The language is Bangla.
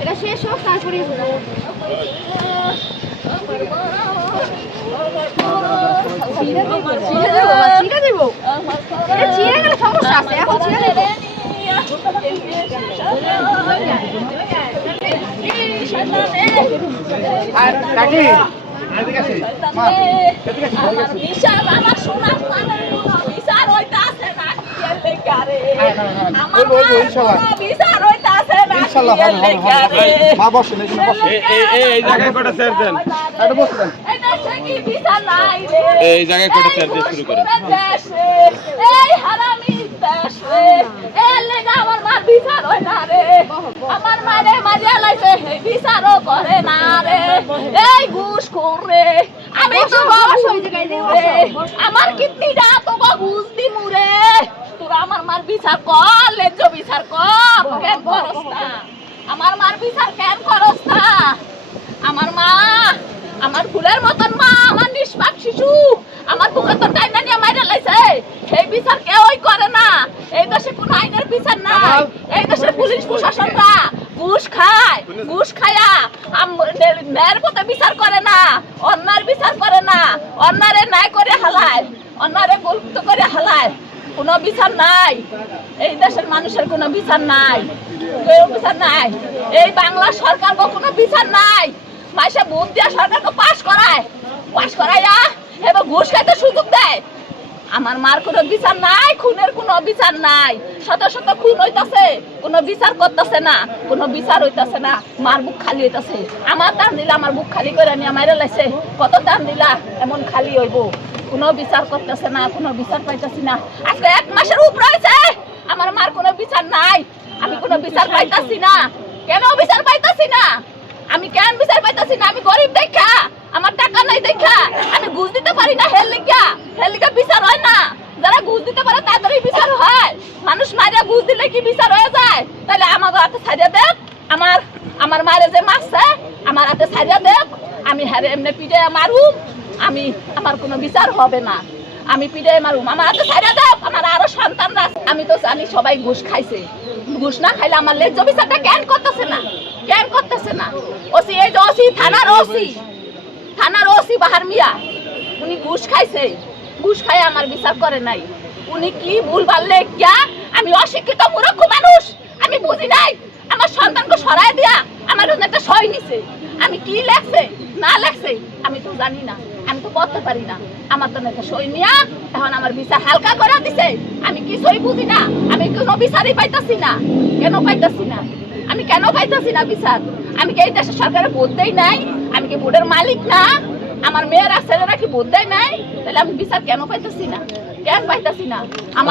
এটা শেষ হোক তারপরে সমস্যা আছে এখন এই জায়গায় কটা স্যার দিয়ে শুরু করে আমার মার বিচার হয় না রে, আমার মারে মারিয়া লাইছে বিচারও করে না রে, এই ঘুষ করে আমি তো আমার কিডনিটা তোকে ঘুষ দিমু রে, তোরা আমার মার বিচার কর, লেজ্জ বিচার কর, কেন করস না আমার মার বিচার কেন করস না? আমার মা আমার ফুলের মতন মা, আমার নিষ্পাপ শিশু আমার বুকে তো টাইনা নিয়ে মাইরা লাইছে, সেই বিচার কেউই করে না। এই দেশে কোন আইনের বিচার নাই, এই দেশে পুলিশ প্রশাসনরা ঘুষ খায়, ঘুষ খায়া ন্যায়ের পথে বিচার করে না, অন্যায়ের বিচার করে না, অন্যায়ের ন্যায় করে হালায়, অন্যায়ের গল্প করে হালায়, কোনো বিচার নাই। এই দেশের মানুষের কোনো বিচার নাই, কেউ বিচার নাই। এই বাংলা সরকার কোনো বিচার নাই, মাইসে ভোট দিয়া সরকারকে পাশ করাইয়া এবার ঘুষ খাইতে সুযোগ দেয়। আমার মার কোনো বিচার নাই, খুনের কোনো বিচার নাই, শত শত খুন হইতাছে, কোনো বিচার করতেছে না, কোনো বিচার হইতাছে না, মার বুক খালি হইতাছে। আমার দাম দিলা আমার বুক খালি করে নিয়ে মাইরা লাইছে, কত দাম দিলা এমন খালি হইব, কোনো বিচার করতেছে না, কোনো বিচার পাইতাছি না। আজকে 1 মাসের উপর হয়েছে আমার মার কোনো বিচার নাই, আমি কোনো বিচার পাইতাছি না। কেন বিচার পাইতাছি না? আমি কেন বিচার পাইতাছি না? আমি গরিব দেখা, আমার টাকা নাই দেখা আমি ঘুষ দিতে পারি না, হের লিগা বিচার হয় না। যারা ঘুষ দিতে পারে তাদেরই বিচার হয়। মানুষ মারিয়া ঘুষ দিলে কি বিচার হয়ে যায়? তাহলে আমার হাতে ছাড়িয়া দেখ, আমার মারে যে মারছে আমার হাতে ছাড়িয়া দেখ, আমি হারে এমনি পিঠে মারুম, আমার কোনো বিচার হবে না, আমি পিঠে মারুম, আমার হাতে ছাড়িয়া দেখ। আমার আরো সন্তানরা, আমি তো জানি সবাই ঘুষ খাইছে, ঘুষ না খাইলে আমার লেজ্জ বিচারটা কেন করতেছে না, কেন করতেছে না? ওসি, এই যে ওসি, থানার ওসি বাহার মিয়া, উনি ঘুষ খাইছে, ঘুষ খাই আমার বিচার করে নাই। উনি কি ভুল বললে কিয়া? আমি অশিক্ষিত মূর্খ মানুষ, আমি বুঝি নাই। আমার সন্তানকে সরাই দিয়া আমার জন্য একটা সই নিছে, আমি কি লেখছে না লেখছে আমি তো জানি না, আমি তো পড়তে পারি না। আমার তো একটা সই নিয়া এখন আমার বিচার হালকা করে দিছে, আমি কি সই বুঝি না, আমি কোনো বিচারই পাইতাছি না। কেন পাইতাছি না? আমি কেন পাইতাছি না বিচার? আমি কি এই দেশের সরকারে ভোট দেই নাই? আমি কি ভোটের মালিক না? আমার মেয়েরা ছেলেরা কি ভোট দেয় নাই? তাহলে আমি বিচার কেন পাইতাছি না? কেন পাইতাছি না? আমার